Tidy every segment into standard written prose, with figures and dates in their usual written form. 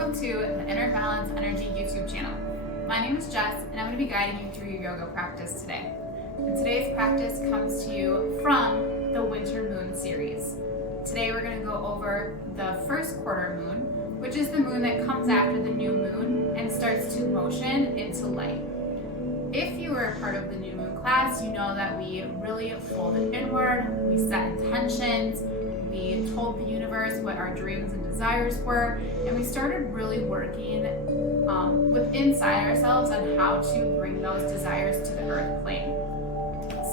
welcome to the Inner Balance Energy YouTube channel. My name is Jess, and I'm going to be guiding you through your yoga practice today. And today's practice comes to you from the Winter Moon series. Today we're going to go over the first quarter moon, which is the moon that comes after the new moon and starts to motion into light. If you were a part of the new moon class, you know that we really folded inward, we set intentions, we told the universe what our dreams and desires were, and we started really working with inside ourselves on how to bring those desires to the earth plane.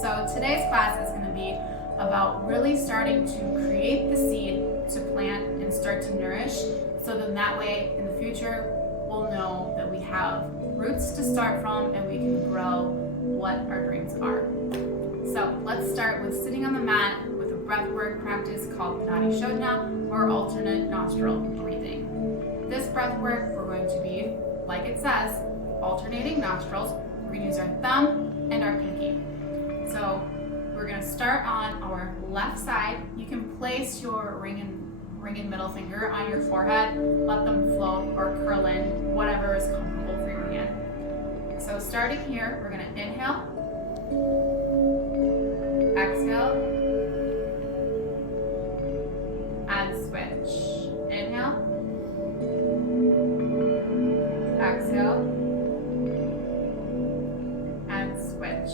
So today's class is going to be about really starting to create the seed to plant and start to nourish, so then that way in the future we'll know that we have roots to start from and we can grow what our dreams are. So let's start with sitting on the mat with a breathwork practice called Nadi Shodhana, or alternate nostril breathing. This breathwork, we're going to be, like it says, alternating nostrils. We're going to use our thumb and our pinky. So we're going to start on our left side. You can place your ring and middle finger on your forehead, let them float or curl in, whatever is comfortable for your hand. So starting here, we're going to inhale, exhale, and switch. Inhale, exhale, and switch.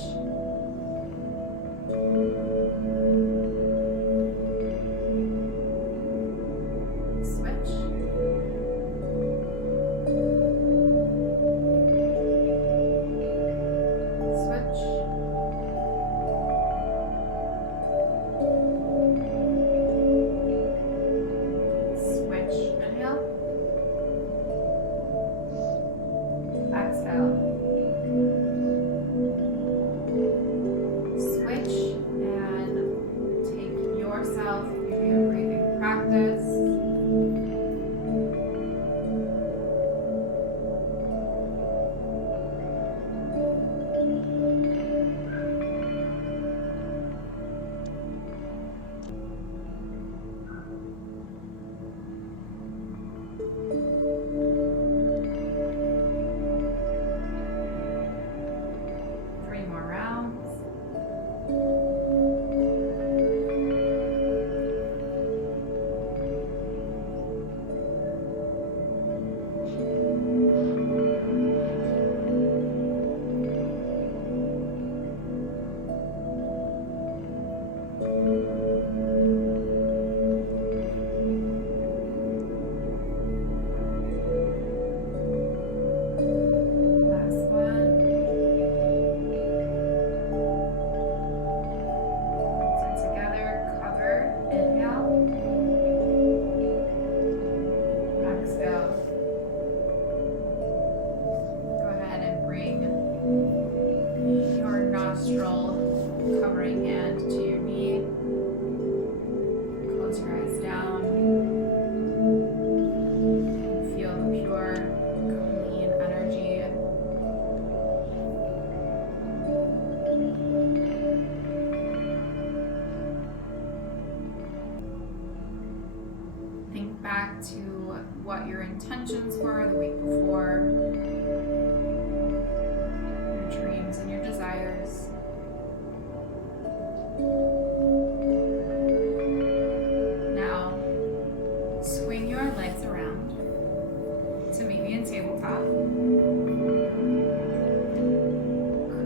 Covering hand to your knee. Close your eyes down. Feel the pure, clean energy. Think back to what your intentions were the week before, your dreams and your desires. Now, swing your legs around to meet me in tabletop.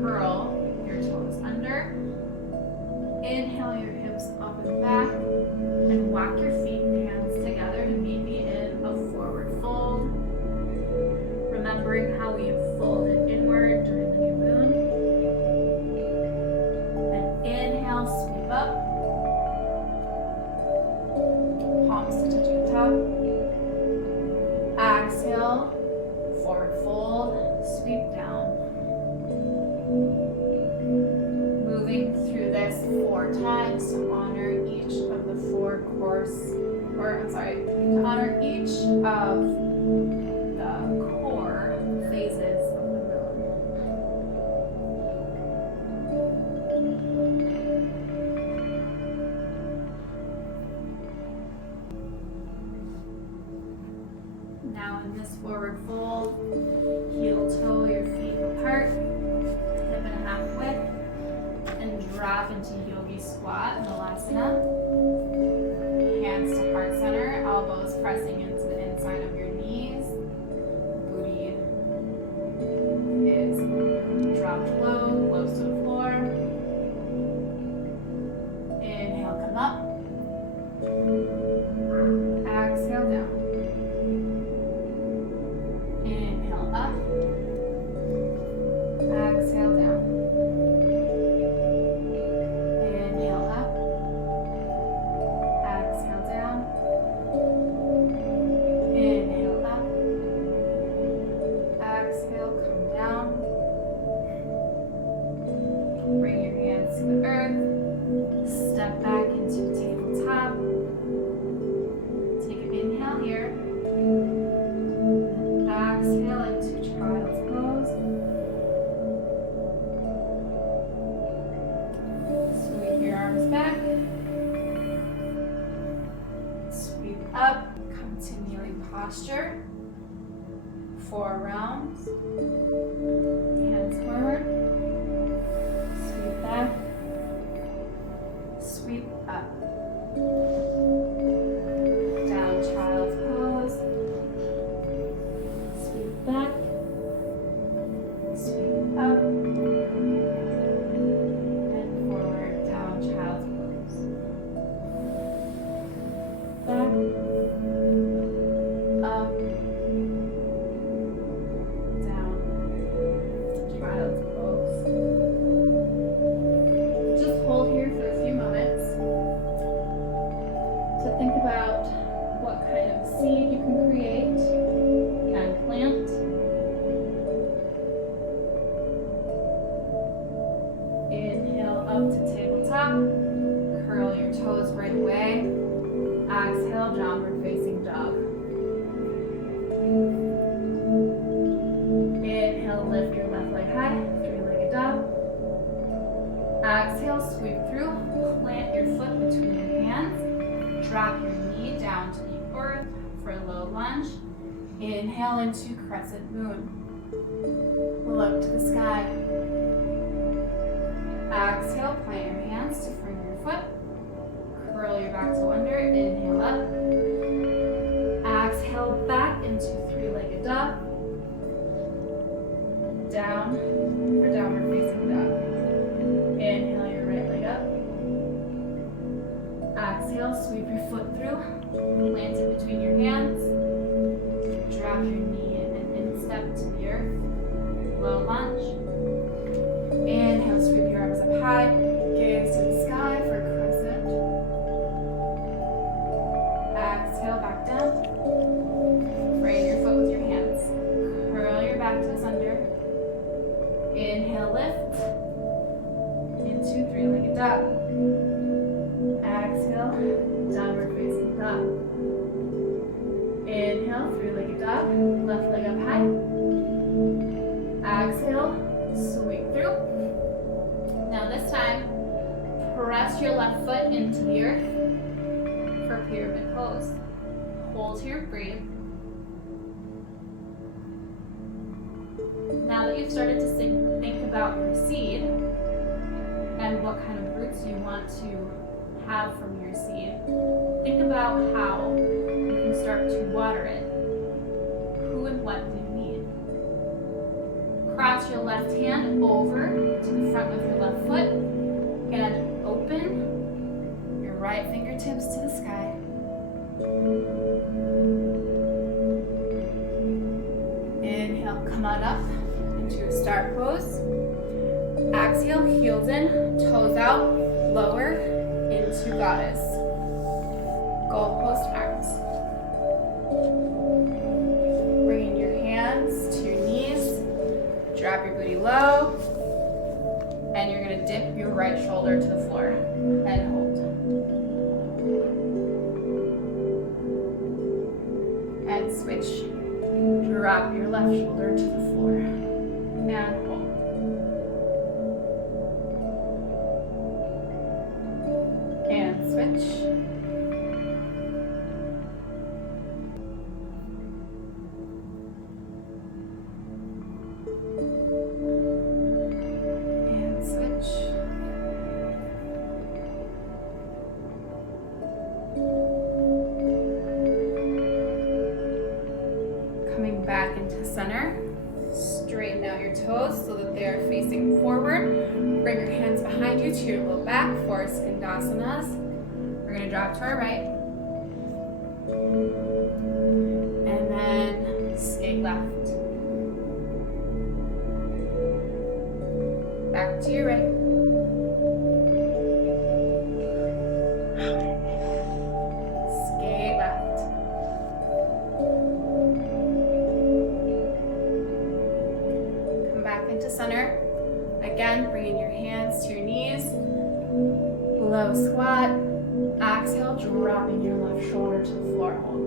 Curl your toes under. Inhale your hips up and back, and walk your feet and hands together to meet me in a forward fold. Remembering how we folded inward during the new moon. Sweep up, palms to touch the top. Exhale, forward fold, sweep down. Moving through this 4 times to honor each of the 4 to honor each of the core phases of the moon. Now in this nice forward fold. Heel toe your feet apart, hip and a half width, and drop into yogi squat, Malasana. Hands to heart center, elbows pressing into the inside of your knees. Booty is dropped low, close to the floor. Inhale, come up. Exhale, down. Inhale, up. Exhale, down. Inhale, up. Exhale, down. Inhale, up. Exhale, come down. Bring your hands to the earth. Step back into tabletop. Take an inhale here. Exhale into child's pose. Sweep your arms back. Sweep up. Come to kneeling posture. 4 rounds. Hands forward. Sweep back. Sweep up. Down child's pose. Sweep back. Sweep up. And forward, down child's pose. Back. Up. Down. Child's pose. Just hold here for a few moments to think about what kind of seed you can create and plant. Inhale up to tabletop. Curl your toes right away. Exhale, downward facing dog. Inhale, lift your left leg high, 3-legged dog. Exhale, sweep through. Plant your foot between your hands. Drop your knee down to the earth for a low lunge. Inhale into crescent moon. Look to the sky. Exhale, plant your hands to frame your foot. Curl your back to under. Inhale up. Exhale back into 3-legged dog. Down for downward facing dog. Inhale your right leg up. Exhale, sweep your foot through. Plant it between your hands. Drop your knee in and instep to the earth. Low lunge. Inhale, sweep your arms up high. Gaze to the sky for crescent. Exhale, back down. Frame your foot with your hands. Curl your back toes under. Inhale, lift. Into 3-legged dog. Exhale, downward facing dog. Inhale, 3-legged dog. Left leg up high. Exhale, sweep through. Now this time, press your left foot into the earth for pyramid pose. Hold here, breathe. Now that you've started to think about your seed and what kind of roots you want to have from your seed, think about how you can start to water it. Who and what do you need? Cross your left hand over to the front with your left foot and open your right fingertips to the sky. Inhale, come on up into a start pose. Exhale, heels in, toes out, lower into goddess. Goalpost arms. Bringing your hands to your knees. Drop your booty low. And you're going to dip your right shoulder to the floor and hold. And switch. Drop your left shoulder to the floor and hold. And switch. back into center. Straighten out your toes so that they are facing forward. Bring your hands behind you to your low back for Skandasanas. We're going to drop to our right. And then skate left. Back to your right. Skate left. Come back into center. Again, bringing your hands to your knees. Low squat. Exhale, dropping your left shoulder to the floor. Hold.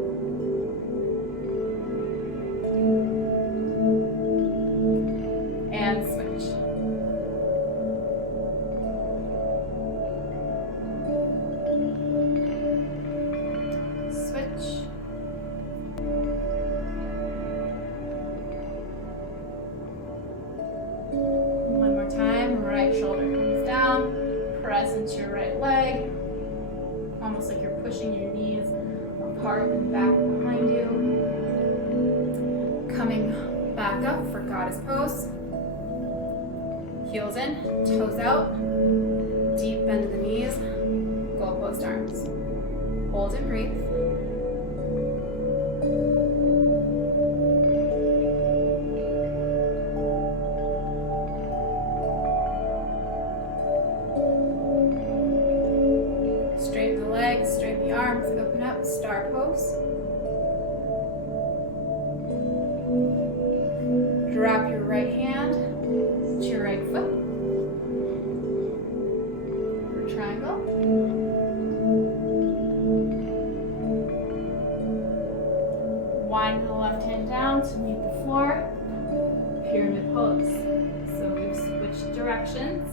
And switch. Switch. One more time. Right shoulder comes down. Press into your right leg. Almost like you're pushing your knees apart and back behind you. Coming back up for goddess pose. Heels in, toes out. Deep bend of the knees. Goalpost arms. Hold and breathe. Straighten the legs, straighten the arms, open up, star pose. Drop your right hand to your right foot. For triangle. Wind the left hand down to meet the floor. Pyramid pose. So we've switched directions.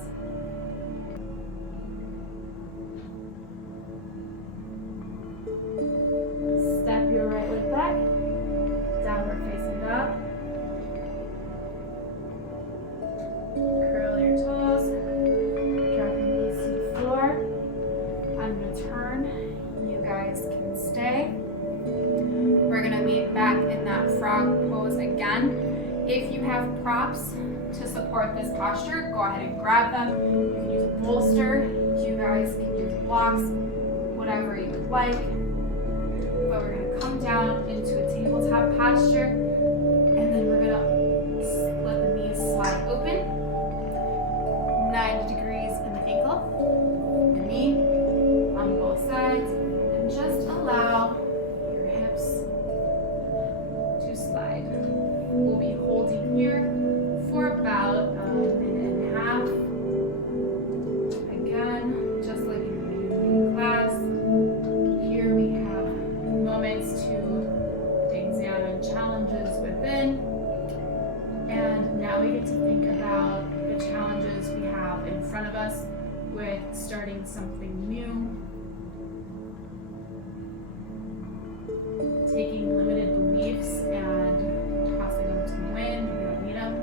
Step your right leg back, downward facing dog. Curl your toes, drop your knees to the floor. I'm going to turn, you guys can stay. We're going to meet back in that frog pose again. If you have props to support this posture, go ahead and grab them. You can use a bolster, you guys can use blocks, whatever you would like. But we're going to come down into a tabletop posture, and then we're going to let the knees slide open, 90 degrees in the ankle, the knee on both sides, and just allow your hips to slide. We'll be holding here for about a minute and a half. Again, just like in the class, here we have moments to examine challenges within, and now we get to think about the challenges we have in front of us with starting something new, taking limited beliefs and tossing them to the wind. We don't need them.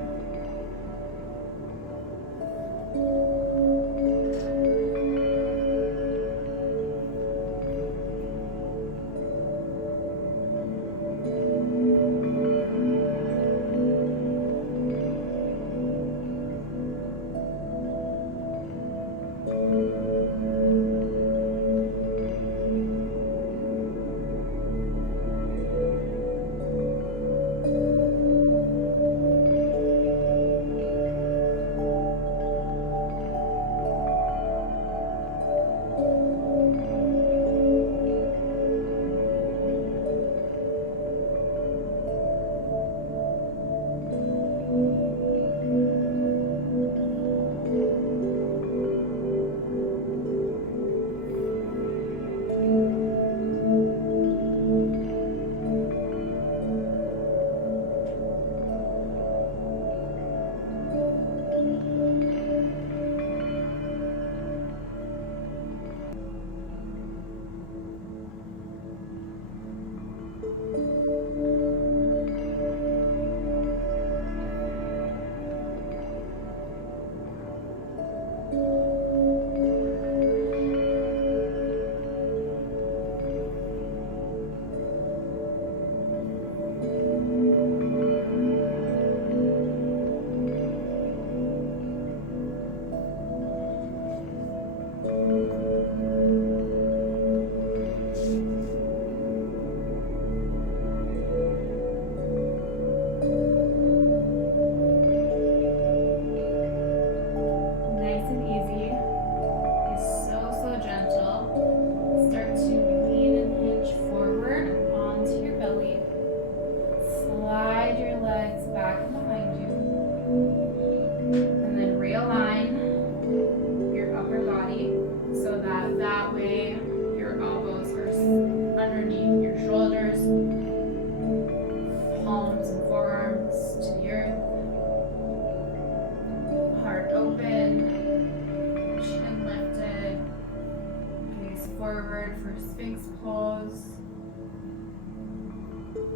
forward for Sphinx pose.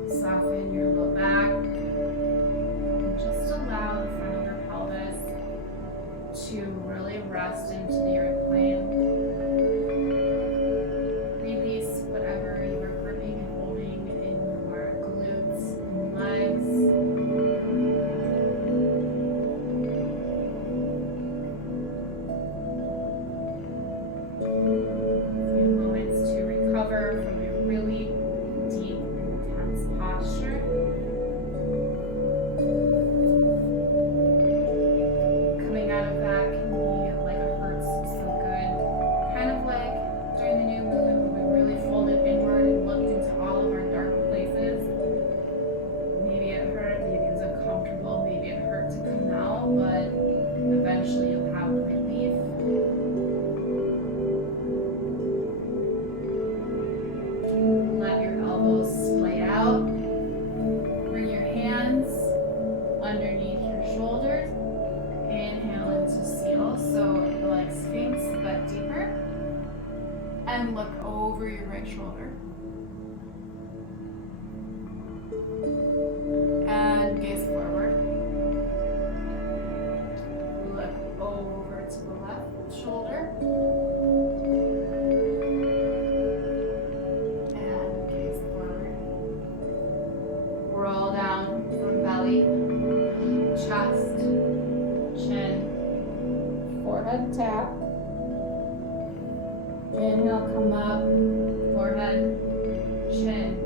Soften your low back. And just allow the front of your pelvis to really rest into the earth plane. Release whatever you are gripping and holding in your glutes and legs. From a really deep, intense posture. Coming out of that can be like a hurts so good. Kind of like during the new moon when we really folded inward and looked into all of our dark places. Maybe it hurt, maybe it was uncomfortable, maybe it hurt to come out, but eventually you'll have relief. Let your elbows splay out. Bring your hands underneath your shoulders. Inhale into seal, so like Sphinx but deeper. And look over your right shoulder. And gaze forward. Look over to the left shoulder. Roll down from belly, chest, chin, forehead tap. Inhale, come up, forehead, chin,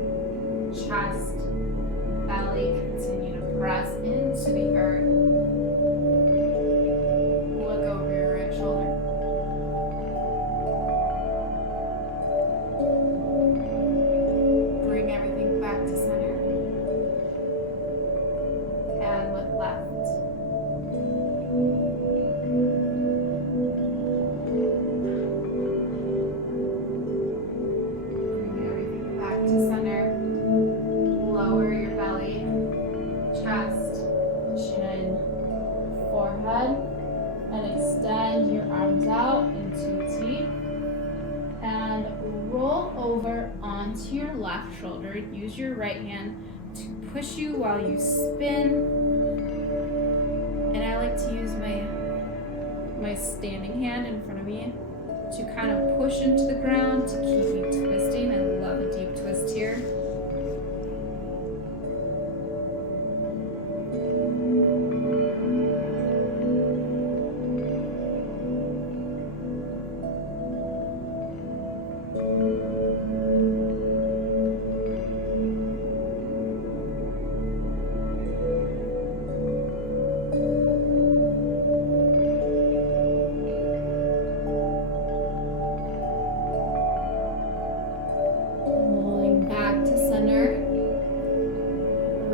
chest, belly. Continue to press into the earth. Look over your right shoulder. Bring everything back to center. And look left. Bring everything back to center. Lower your belly, chest, chin, forehead, and extend your arms out into a T. And roll over onto your left shoulder. Use your right hand to push you while you spin. And I like to use my standing hand in front of me to kind of push into the ground to keep me twisting. I love a deep twist here.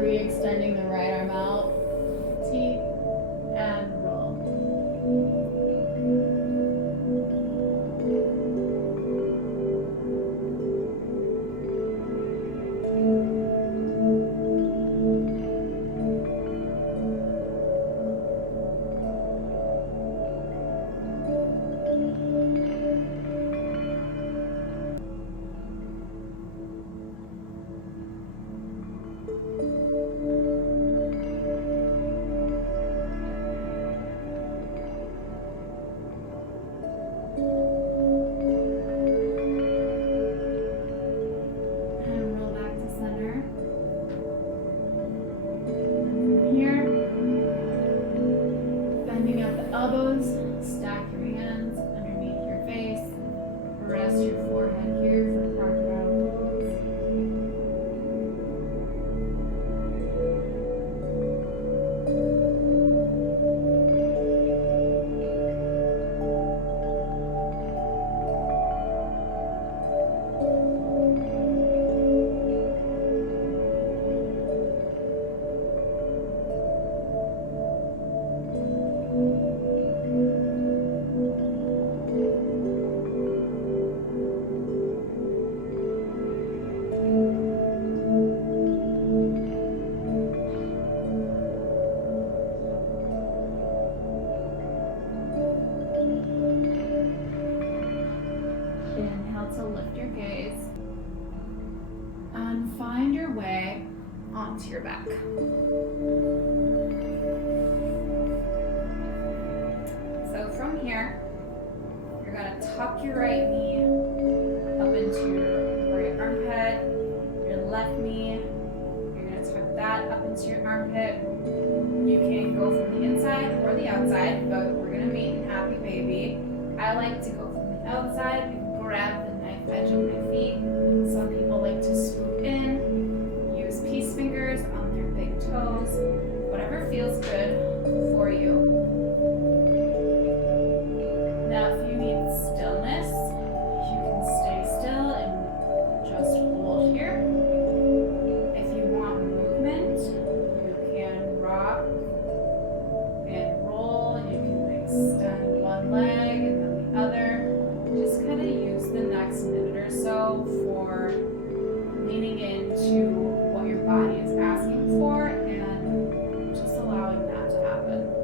Extending the right arm out, T, and roll. Elbows, stack your hands underneath your face. Rest your forehead here for crocodile pose. your way onto your back. So from here, you're going to tuck your right knee up into your right armpit, your left knee, you're going to tuck that up into your armpit. You can go from the inside or the outside, but we're going to make an happy baby. I like to go from the outside and grab the knife edge of my feet. Some people like to swoop in, use peace fingers on their big toes, whatever feels good for you. Now, if you need stillness, you can stay still and just hold here. If you want movement, you can rock and roll. You can extend one leg and then the other. Just kind of use the next minute or so for leaning into what your body is asking for and just allowing that to happen.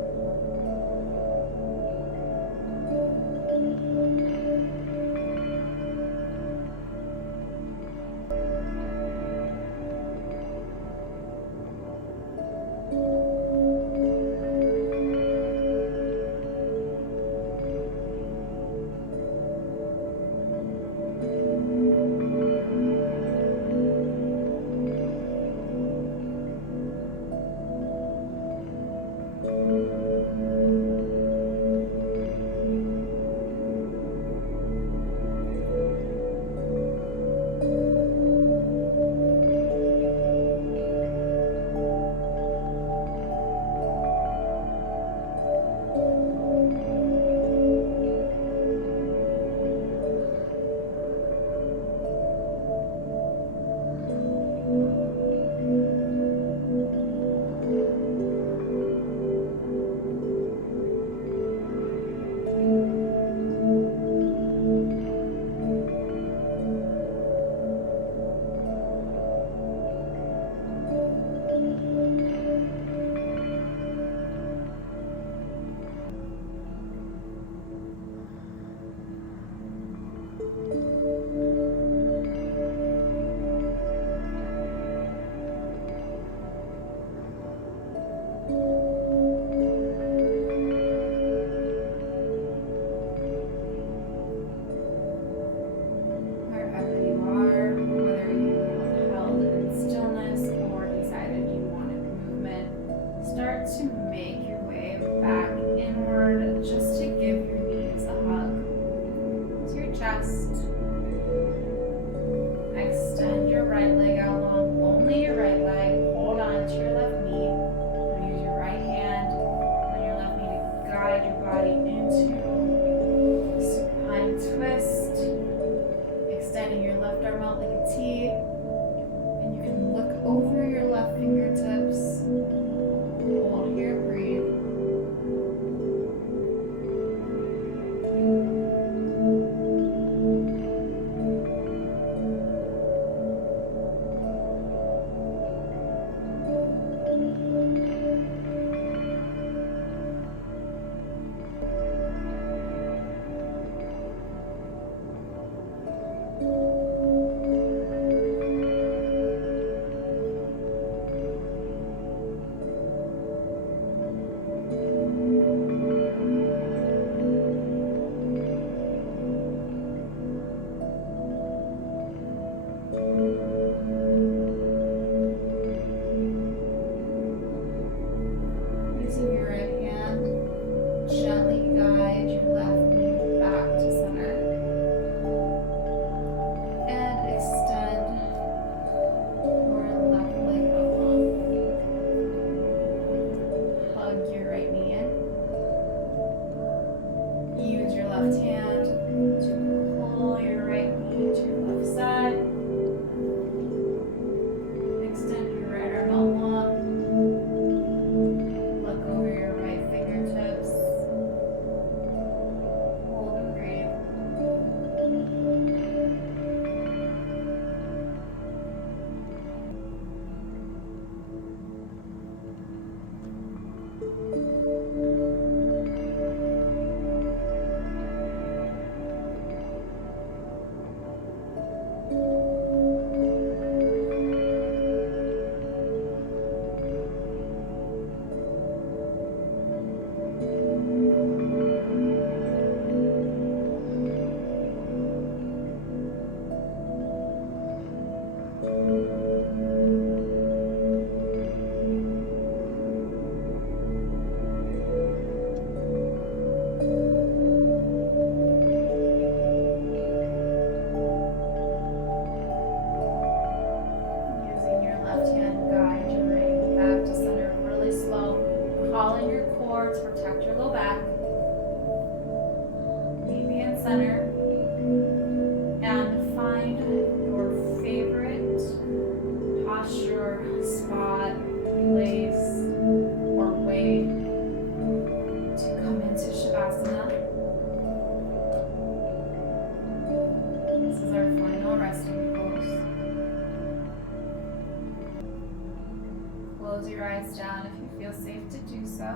eyes down if you feel safe to do so.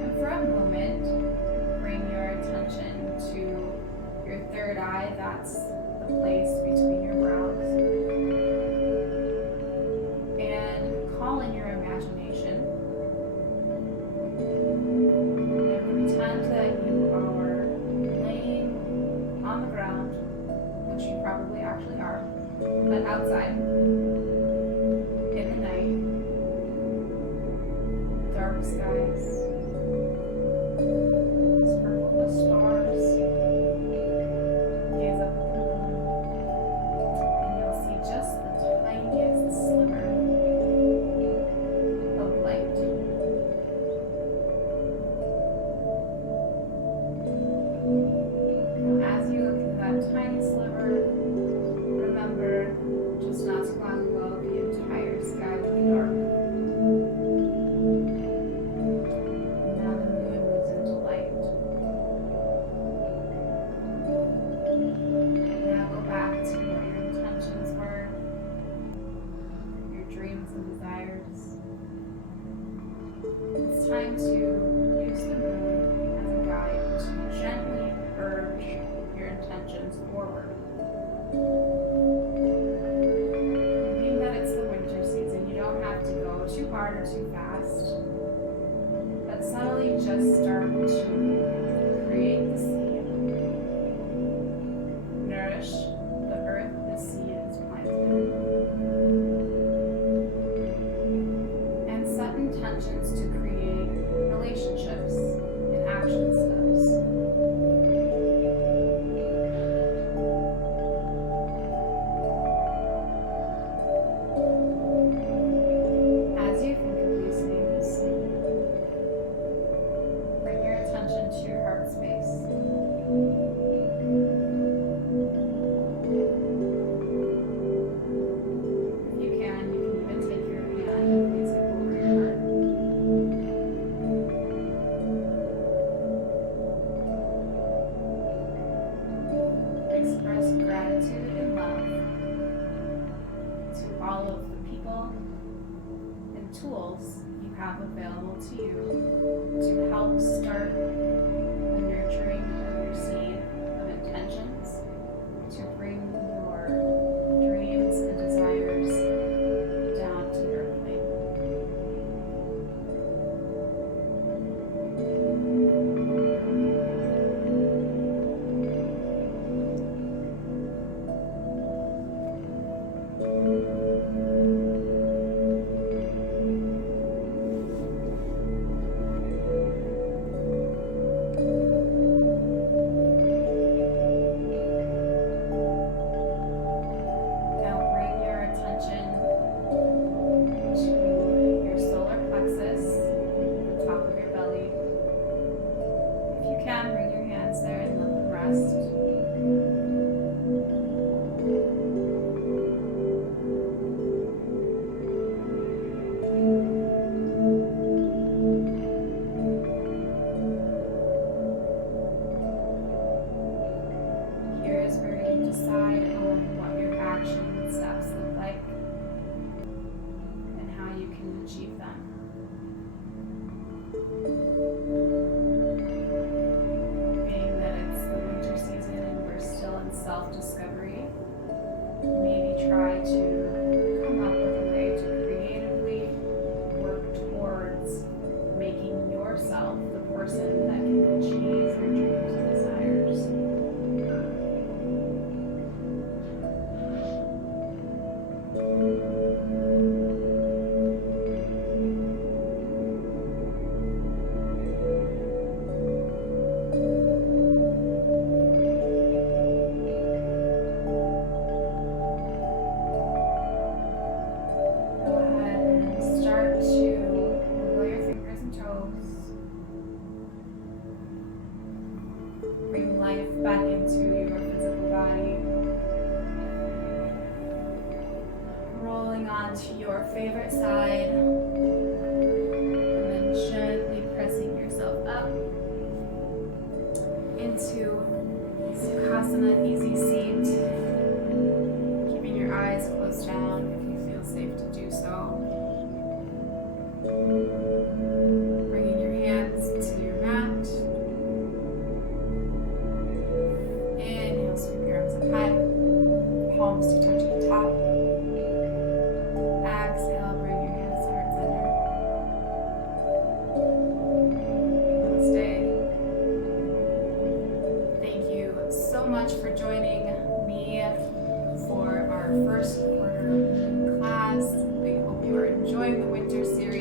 And for a moment, bring your attention to your third eye. That's the place between your brows. And call in your imagination. And pretend that you are laying on the ground, which you probably actually are, but outside. In the night, dark skies, sprinkled with stars. Gaze up at the moon, and you'll see just the tiniest sliver of light. Now, as you look at that tiny sliver, remember just not too long ago the entire sky was dark. Now the moon moves into light. Now go back to what your intentions were, your dreams and desires. It's time to use the moon as a guide to gently urge your intentions forward. Being that it's the winter season, you don't have to go too hard or too fast, but subtly just start to create the seed. Nourish the earth the seed is planted in. And set intentions to create relationships and action steps. As you think of these things, bring your attention to your heart space. If you can even take your hand and place it over your heart. Express gratitude and love to all of the people and tools you have available to you to help start the nurturing of your seed of intentions to bring your dreams and desires down to the earth plane. Now bring your attention to your solar plexus, the top of your belly. If you can, bring your hands there and let them rest. Here is where you decide on what your action steps look like and how you can achieve them. Being that it's the winter season and we're still in self-discovery, maybe try to come up with a way to creatively work towards making yourself the person that can achieve your dreams and desires. Go ahead and start to wiggle your fingers and toes. Bring life back into your physical body. Rolling onto your favorite side. And then gently pressing yourself up into Sukhasana easy seat. Keeping your eyes closed down if you feel safe to do so. Bringing your hands to your mat. Inhale, sweep your arms up high. Palms to touch the top. Exhale, bring your hands to heart center. Namaste. Thank you so much for joining me for our first quarter class. We hope you are enjoying the winter series.